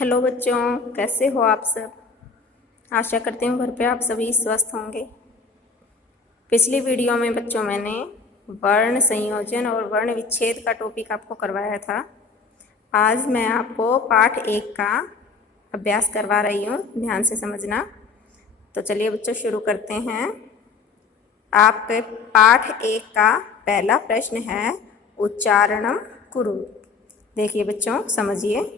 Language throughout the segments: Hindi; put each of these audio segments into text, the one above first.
हेलो बच्चों, कैसे हो आप सब। आशा करती हूँ घर पे आप सभी स्वस्थ होंगे। पिछली वीडियो में बच्चों मैंने वर्ण संयोजन और वर्ण विच्छेद का टॉपिक आपको करवाया था। आज मैं आपको पाठ 1 का अभ्यास करवा रही हूँ, ध्यान से समझना। तो चलिए बच्चों शुरू करते हैं। आपके पाठ 1 का पहला प्रश्न है उच्चारणम कुरु। देखिए बच्चों समझिए,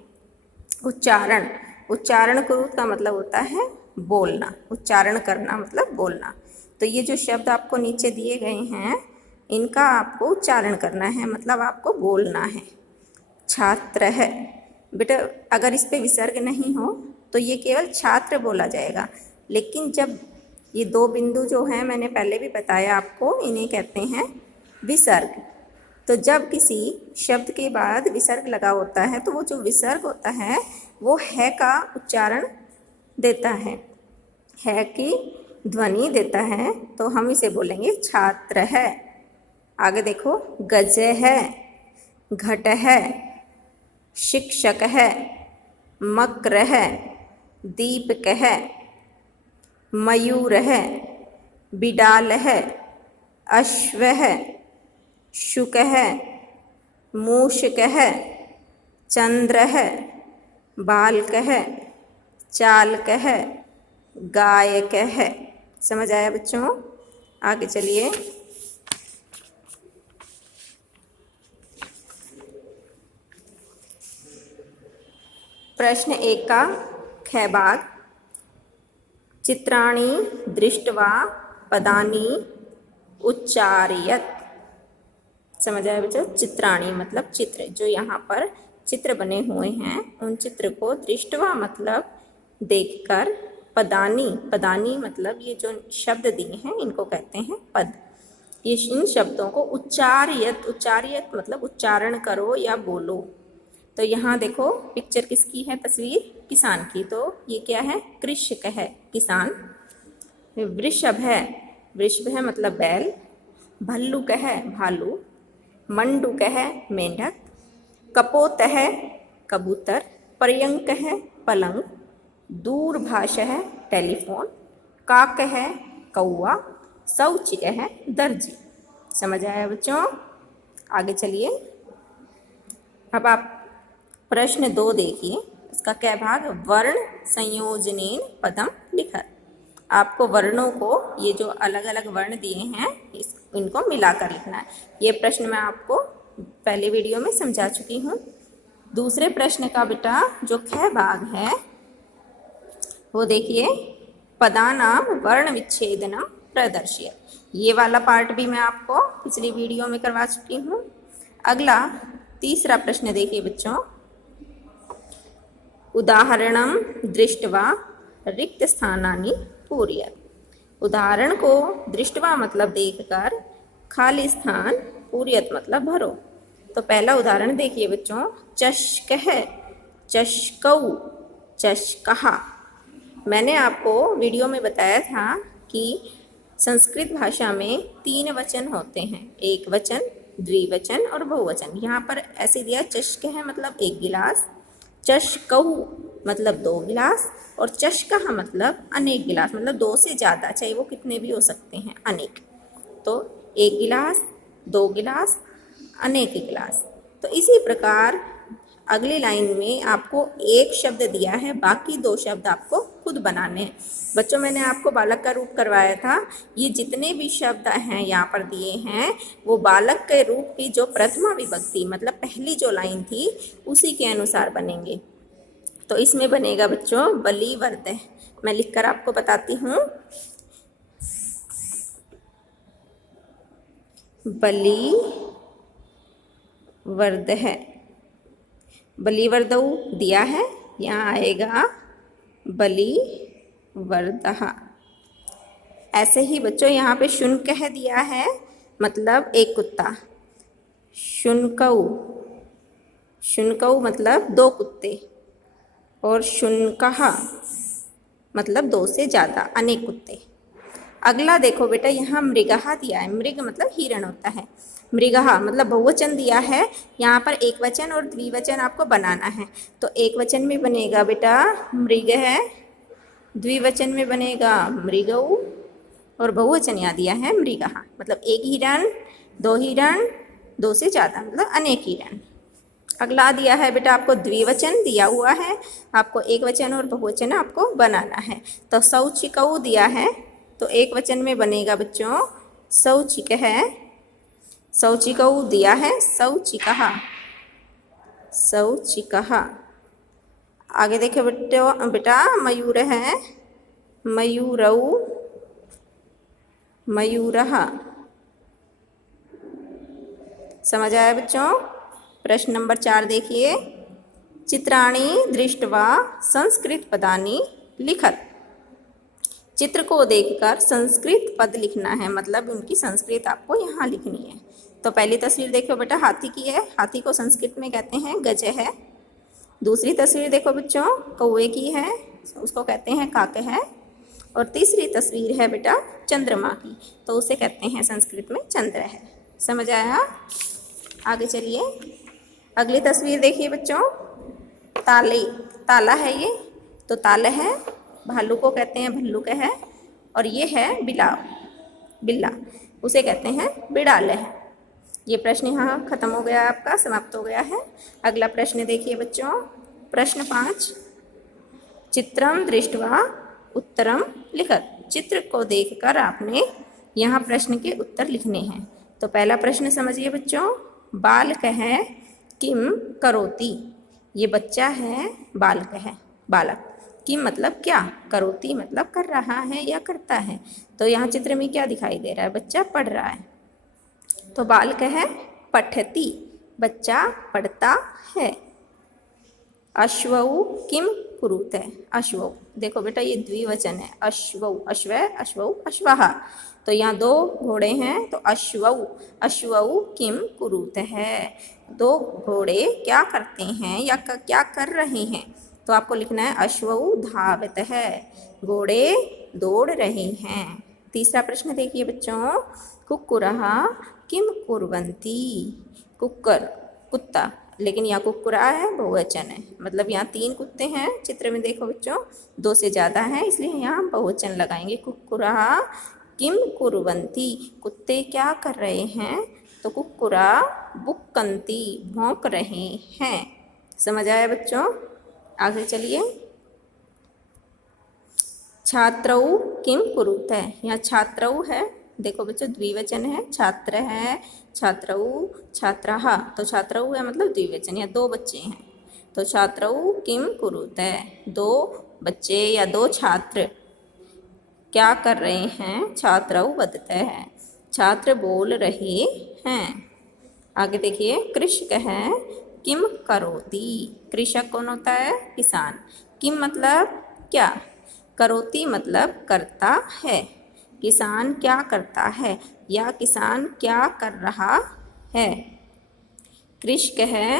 उच्चारण उच्चारण कुरु का मतलब होता है बोलना, उच्चारण करना मतलब बोलना। तो ये जो शब्द आपको नीचे दिए गए हैं इनका आपको उच्चारण करना है, मतलब आपको बोलना है। छात्र है बेटा, अगर इस पे विसर्ग नहीं हो तो ये केवल छात्र बोला जाएगा। लेकिन जब ये 2 बिंदु जो हैं मैंने पहले भी बताया आपको, इन्हें कहते हैं विसर्ग। तो जब किसी शब्द के बाद विसर्ग लगा होता है तो वो जो विसर्ग होता है वो है का उच्चारण देता है की ध्वनि देता है, तो हम इसे बोलेंगे छात्र है। आगे देखो, गज है, घट है, शिक्षक है, मकर है, दीपक है, मयूर है, बिडाल है, अश्व है, शुक है, मूषक है, चंद्र है, बालक है, चालक है, गायक है। समझ आया बच्चों? आगे चलिए। प्रश्न 1 का ख भाग, चित्राणि दृष्ट्वा पदानि उच्चारयत। समझ आया बच्चों? चित्राणि मतलब चित्र, जो यहाँ पर चित्र बने हुए हैं उन चित्र को दृष्टवा मतलब देखकर, पदानी पदानी मतलब ये जो शब्द दिए हैं इनको कहते हैं पद। ये इन शब्दों को उच्चारयत, उच्चारयत मतलब उच्चारण करो या बोलो। तो यहाँ देखो पिक्चर किसकी है, तस्वीर किसान की। तो ये क्या है, कृषक है, किसान। वृषभ है, वृषभ है मतलब बैल। भल्लुक है, भालू। मंडूक है, मेंढक। कपोत है, कबूतर। पर्यंक है, पलंग। दूरभाष है, टेलीफोन। काक है, कौआ। शौचिक है, दर्जी। समझ आया बच्चों? आगे चलिए। अब आप प्रश्न 2 देखिए, इसका क्या भाग, वर्ण संयोजनेन पदम लिखत। आपको वर्णों को, ये जो अलग अलग वर्ण दिए हैं इनको मिलाकर लिखना है। ये प्रश्न मैं आपको पहले वीडियो में समझा चुकी हूँ। दूसरे प्रश्न का बेटा जो ख भाग है वो देखिए, पदानाम वर्ण विच्छेदनम प्रदर्शय। ये वाला पार्ट भी मैं आपको पिछली वीडियो में करवा चुकी हूँ। अगला तीसरा प्रश्न देखिए बच्चों, उदाहरणम दृष्ट्वा रिक्त स्थानानि पूरयत। उदाहरण को दृष्टवा मतलब देखकर, खाली स्थान पूरयत मतलब भरो। तो पहला उदाहरण देखिए बच्चों, चषक है, चषकौ, चषकहा। मैंने आपको वीडियो में बताया था कि संस्कृत भाषा में 3 वचन होते हैं, एक वचन, द्विवचन और बहुवचन। यहाँ पर ऐसे दिया, चषक है मतलब 1 गिलास, चषकहु मतलब 2 गिलास, और चषकहा मतलब अनेक गिलास, मतलब 2 से ज़्यादा, चाहे वो कितने भी हो सकते हैं, अनेक। तो 1 गिलास, 2 गिलास, अनेक गिलास। तो इसी प्रकार अगली लाइन में आपको एक शब्द दिया है, बाकी 2 शब्द आपको खुद बनाने हैं। बच्चों मैंने आपको बालक का रूप करवाया था। ये जितने भी शब्द हैं यहाँ पर दिए हैं वो बालक के रूप की जो प्रथमा विभक्ति मतलब पहली जो लाइन थी उसी के अनुसार बनेंगे। तो इसमें बनेगा बच्चों बलिवर्ध। मैं लिखकर आपको बताती हूँ, बलिवर्ध है। बलिवर्धौ दिया है, यहाँ आएगा बलिवर्धः। ऐसे ही बच्चों यहाँ पे शुनकः दिया है, मतलब एक कुत्ता। शुनकौ, शुनकौ मतलब 2 कुत्ते। और शुनकः मतलब 2 से ज़्यादा, अनेक कुत्ते। अगला देखो बेटा, यहाँ मृगहा दिया है। मृग मतलब हिरण होता है। मृगहा मतलब बहुवचन दिया है। यहाँ पर एक वचन और द्विवचन आपको बनाना है। तो एक वचन में बनेगा बेटा मृग है, द्विवचन में बनेगा मृगऊ, और बहुवचन यहाँ दिया है मृगहा। मतलब एक हिरण, दो हिरण, दो से ज़्यादा मतलब अनेक हिरण। अगला दिया है बेटा आपको द्विवचन दिया हुआ है, आपको एक वचन और बहुवचन आपको बनाना है। तो शौचिकऊ दिया है, तो एक वचन में बनेगा बच्चों शौचिक है। शौचिकऊ दिया है शौचिकः, शौचिकः। आगे देखिए बेटा मयूर है, मयूरऊ, मयूरः। समझ आया बच्चों? प्रश्न नंबर 4 देखिए, चित्राणि दृष्ट्वा संस्कृत पदानि लिखत। चित्र को देखकर संस्कृत पद लिखना है, मतलब उनकी संस्कृत आपको यहाँ लिखनी है। तो पहली तस्वीर देखो बेटा हाथी की है, हाथी को संस्कृत में कहते हैं गज है। दूसरी तस्वीर देखो बच्चों कौवे की है, उसको कहते हैं काक है। और तीसरी तस्वीर है बेटा चंद्रमा की, तो उसे कहते हैं संस्कृत में चंद्र है। समझ आया? आगे चलिए, अगली तस्वीर देखिए बच्चों, ताले, ताला है ये, तो ताल है, भालू को कहते हैं भल्लुक है, और ये है बिलाव, बिल्ला, उसे कहते हैं बिड़ाल है। ये प्रश्न यहाँ खत्म हो गया, आपका समाप्त हो गया है। अगला प्रश्न देखिए बच्चों, प्रश्न 5, चित्रम दृष्ट्वा उत्तरम लिखत। चित्र को देखकर आपने यहाँ प्रश्न के उत्तर लिखने हैं। तो पहला प्रश्न समझिए बच्चों, बालक है किम करोति। ये बच्चा है, बालक है, बालक। किम मतलब क्या, करोति मतलब कर रहा है या करता है। तो यहाँ चित्र में क्या दिखाई दे रहा है, बच्चा पढ़ रहा है। तो बालक है पठति, बच्चा पढ़ता है। अश्वऊ किम कुरुते, अश्वऊ, देखो बेटा ये द्विवचन है, अश्वऊ, अश्व, अश्वऊ, अश्वः। तो यहाँ दो घोड़े हैं, तो अश्वऊ, अश्वऊ किम कुरुते है, दो घोड़े क्या करते हैं या क्या कर रहे हैं। तो आपको लिखना है अश्वऊ धावत है, घोड़े दौड़ रहे हैं। तीसरा प्रश्न देखिए बच्चों, कुक्कुरः किम कुर्वन्ति। कुक्कर कुत्ता, लेकिन यहाँ कुक्कुरा है बहुवचन है, मतलब यहाँ 3 कुत्ते हैं चित्र में देखो बच्चों, 2 से ज़्यादा है, इसलिए यहाँ बहुवचन लगाएंगे। कुक्कुरः किम कुर्वन्ति, कुत्ते क्या कर रहे हैं। तो कुक्कुरा बुक्कन्ति, भौंक रहे हैं। समझ आया बच्चों? आगे चलिए, छात्रौ किम कुरुते, यहाँ छात्रौ है, देखो बच्चों द्विवचन है, छात्र है, छात्रौ, छात्रः। तो छात्रौ है मतलब द्विवचन, यहाँ 2 बच्चे हैं। तो छात्रौ किम कुरुते, 2 बच्चे या 2 छात्र क्या कर रहे हैं। छात्रौ वदते हैं, छात्र बोल रहे हैं। आगे देखिए, कृषक है किम करोति। कृषक कौन होता है, किसान। किम मतलब क्या, करोति मतलब करता है। किसान क्या करता है या किसान क्या कर रहा है। कृषक है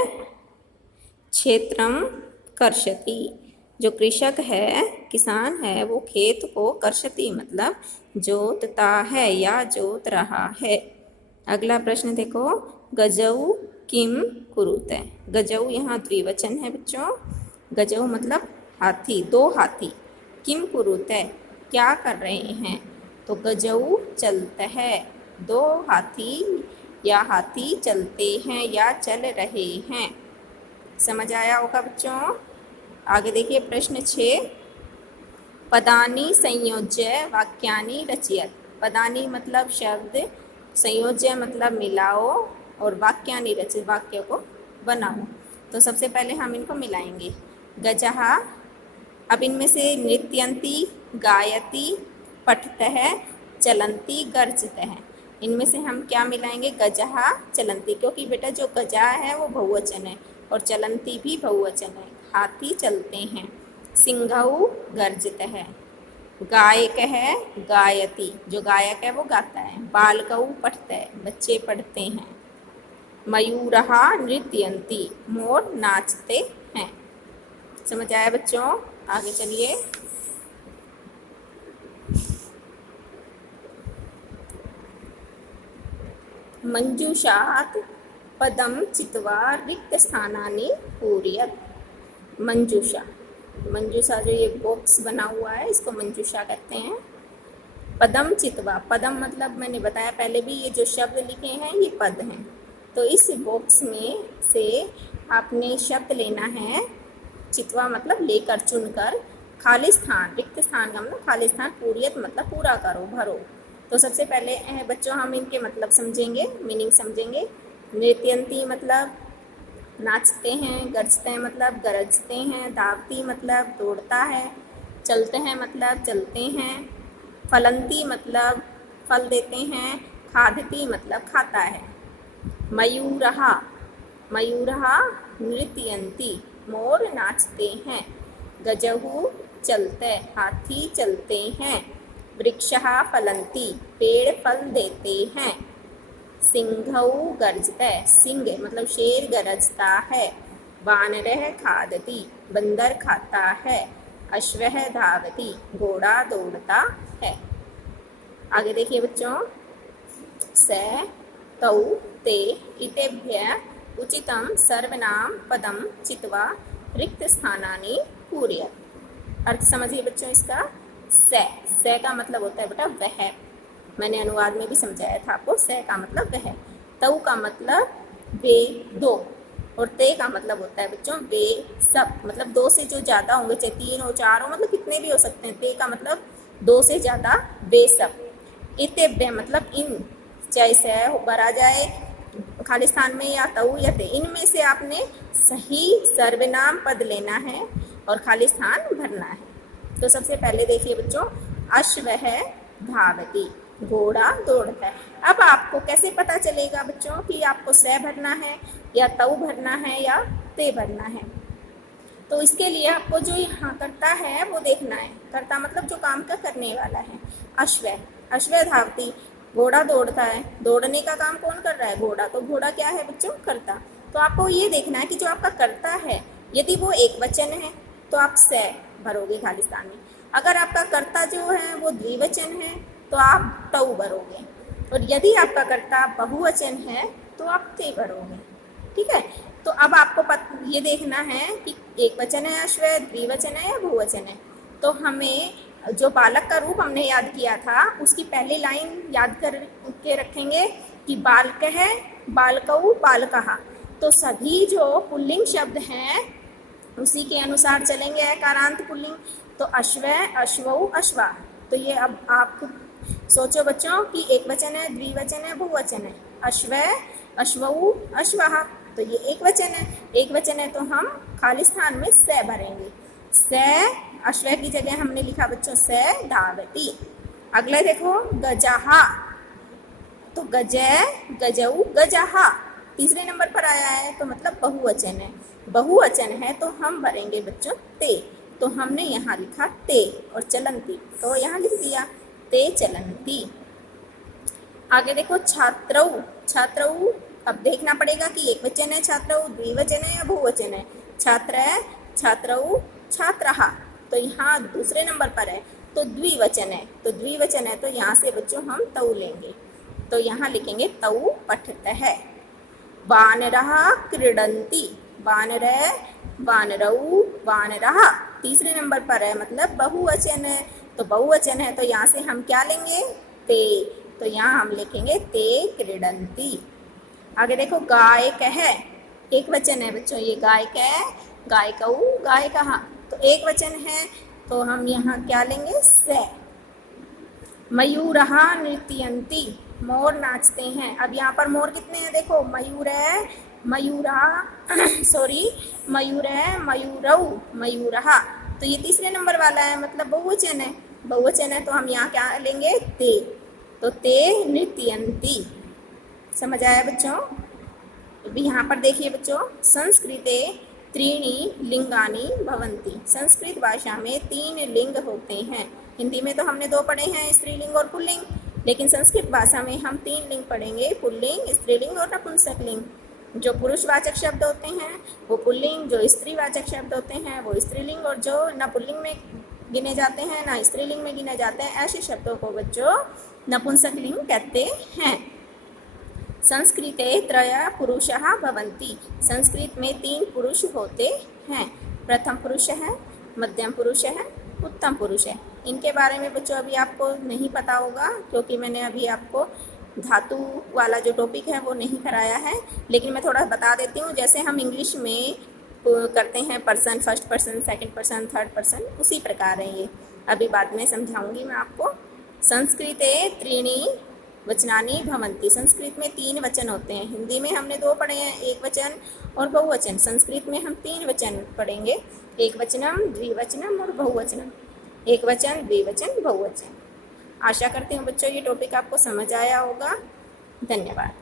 क्षेत्रम कर्षति, जो कृषक है, किसान है, वो खेत को कर्षति मतलब जोतता है या जोत रहा है। अगला प्रश्न देखो, गजऊ किम कुरुते। गजऊ यहाँ द्विवचन है बच्चों, गजऊ मतलब हाथी, 2 हाथी। किम कुरुते क्या कर रहे हैं। तो गजऊ चलता है, 2 हाथी या हाथी चलते हैं या चल रहे हैं। समझ आया होगा बच्चों? आगे देखिए प्रश्न 6, पदानि संयोज्य वाक्यानि रचयत। पदानि मतलब शब्द, संयोज्य मतलब मिलाओ, और वाक्यानि रचयत वाक्य को बनाओ। तो सबसे पहले हम इनको मिलाएंगे। गजः, अब इनमें से नृत्यन्ति, गायति, पठतः, चलन्ति, गर्जतः, इनमें से हम क्या मिलाएंगे, गजः चलन्ति, क्योंकि बेटा जो गजा है वो बहुवचन है और चलन्ति भी बहुवचन है, हाथी चलते हैं। सिंहऊ गर्जतः, गायक है गायति, जो गायक है वो गाता है। बालकऊ पठतः, बच्चे पढ़ते हैं। मयूरः नृत्यन्ति, मोर नाचते हैं। समझ आया बच्चों? आगे चलिए, मंजूषात् पदम चित्वा रिक्त स्थानानि पूरयत्। मंजूषा, मंजूषा जो ये बॉक्स बना हुआ है इसको मंजूषा कहते हैं। पदम चित्वा, पदम मतलब मैंने बताया पहले भी, ये जो शब्द लिखे हैं ये पद हैं। तो इस बॉक्स में से आपने शब्द लेना है, चित्वा मतलब लेकर, चुनकर, खाली स्थान, रिक्त स्थान का मतलब खाली स्थान, पूरियत मतलब पूरा करो, भरो। तो सबसे पहले बच्चों हम इनके मतलब समझेंगे, मीनिंग समझेंगे। नृत्यंती मतलब नाचते हैं, गरजते हैं मतलब गरजते हैं, धावती मतलब दौड़ता है, चलते हैं मतलब चलते हैं, फलंती मतलब फल देते हैं, खादती मतलब खाता है। मयूरहा, मयूरहा नृत्यंती, मोर नाचते हैं। गजहु चलते, हाथी चलते हैं। वृक्षः फलंती, पेड़ फल देते हैं। सिंहौ गर्जते, सिंह मतलब शेर गरजता है। वानरः खादति, बंदर खाता है। अश्वः धावति, घोड़ा दौड़ता है। आगे देखिए बच्चों, स तौ ते इतेभ्य उचितं सर्वनाम पदम चित्वा रिक्त स्थानानि पूरयत्। अर्थ समझिए बच्चों इसका। से का मतलब होता है बेटा वह, मैंने अनुवाद में भी समझाया था आपको। से का मतलब वह, तऊ का मतलब वे दो, और ते का मतलब होता है बच्चों वे सब, मतलब दो से जो ज़्यादा होंगे, चाहे तीन हो चार हो, मतलब कितने भी हो सकते हैं। ते का मतलब दो से ज़्यादा, वे सब। इतेभ्य मतलब इन, चाहे से भरा जाए खाली स्थान में या तऊ या ते, इनमें से आपने सही सर्वनाम पद लेना है और खाली स्थान भरना है। तो सबसे पहले देखिए बच्चों, अश्वः धावति, घोड़ा दौड़ता है। अब आपको कैसे पता चलेगा बच्चों कि आपको से भरना है या तऊ भरना है या ते भरना है? तो इसके लिए आपको जो यहाँ करता है वो देखना है। करता मतलब जो काम का करने वाला है। अश्व, अश्व धावती, घोड़ा दौड़ता है। दौड़ने का काम कौन कर रहा है? घोड़ा। तो घोड़ा क्या है बच्चों? करता। तो आपको ये देखना है कि जो आपका करता है, यदि वो एक वचन है तो आप से भरोगे खाली स्थान में। अगर आपका कर्ता जो है वो द्विवचन है तो आप तऊ भरोगे, और यदि आपका कर्ता बहुवचन है तो आप ते भरोगे। ठीक है। तो अब आपको ये देखना है कि एक वचन है अश्व, द्विवचन है या बहुवचन है। तो हमें जो बालक का रूप हमने याद किया था उसकी पहली लाइन याद करके रखेंगे कि बालक है, बालकऊ, बालकहा। तो सभी जो पुल्लिंग शब्द हैं उसी के अनुसार चलेंगे, एकारांत पुल्लिंग। तो अश्व, अश्वऊ, अश्वा। तो ये अब आप सोचो बच्चों कि एक वचन है, द्विवचन है, बहुवचन है। अश्व, अश्वऊ, अश्वहा। तो ये एक वचन है। एक वचन है तो हम खाली स्थान में से भरेंगे। से, अश्व की जगह हमने लिखा बच्चों से धावती। अगले देखो गजहा, तो गजे, गजऊ, गजहा तीसरे नंबर पर आया है, तो मतलब बहुवचन है। बहुवचन है तो हम भरेंगे बच्चों ते। तो हमने यहाँ लिखा ते, और चलंती तो यहाँ लिख दिया ते चलंती। आगे देखो छात्रऊ, छात्रऊ। अब देखना पड़ेगा कि एक वचन है छात्रऊ, द्विवचन है या बहुवचन है। छात्र है, छात्रऊ, छात्रहा। तो यहाँ दूसरे नंबर पर है तो द्विवचन है। तो द्विवचन है तो यहाँ से बच्चों हम तऊ लेंगे। तो यहाँ लिखेंगे तऊ पठतः। वानरः क्रीडन्ति, वानर, वानरऊ, वानरः तीसरे नंबर पर है, मतलब बहुवचन है। तो बहुवचन है तो यहाँ से हम क्या लेंगे? ते। तो यहाँ हम लिखेंगे ते क्रीडन्ति। आगे देखो गायक है, एक वचन है बच्चों, ये गायक है, गायकऊ, गायकहा। तो एक वचन है तो हम यहाँ क्या लेंगे? से। मयूरः नृत्यन्ति, मोर नाचते हैं। अब यहाँ पर मोर कितने हैं देखो, मयूर है, मयूरा सॉरी मयूर है, मयूरऊ, मयूरहा। तो ये तीसरे नंबर वाला है, मतलब बहुवचन है। बहुवचन है तो हम यहाँ क्या लेंगे? ते। तो ते नृत्यन्ति। समझ आया बच्चों? अभी यहाँ पर देखिए बच्चों, संस्कृते त्रीणि लिंगानि भवन्ति। संस्कृत भाषा में 3 लिंग होते हैं। हिंदी में तो हमने 2 पढ़े हैं, स्त्रीलिंग और पुल्लिंग, लेकिन संस्कृत भाषा में हम 3 लिंग पढ़ेंगे, पुल्लिंग, स्त्रीलिंग और नपुंसकलिंग। जो पुरुषवाचक शब्द होते हैं वो पुल्लिंग, जो स्त्रीवाचक शब्द होते हैं वो स्त्रीलिंग, और जो न पुल्लिंग में गिने जाते हैं ना स्त्रीलिंग में गिने जाते हैं, ऐसे शब्दों को बच्चों नपुंसकलिंग कहते हैं। संस्कृते त्रयः पुरुषाः भवन्ति। संस्कृत में 3 पुरुष होते हैं। प्रथम पुरुष है, मध्यम पुरुष है, उत्तम पुरुष है। इनके बारे में बच्चों अभी आपको नहीं पता होगा, क्योंकि मैंने अभी आपको धातु वाला जो टॉपिक है वो नहीं कराया है, लेकिन मैं थोड़ा बता देती हूँ। जैसे हम इंग्लिश में करते हैं person, first person, second person, third person, उसी प्रकार है ये। अभी बाद में समझाऊंगी मैं आपको। संस्कृते त्रीणि वचनानि भवन्ति। संस्कृत में 3 वचन होते हैं। हिंदी में हमने 2 पढ़े हैं, एक वचन और बहुवचन। संस्कृत में हम 3 वचन पढ़ेंगे, एक वचनम, द्विवचनम और बहुवचनम। एक वचन, द्विवचन, बहुवचन। आशा करती हूँ बच्चों ये टॉपिक आपको समझ आया होगा। धन्यवाद।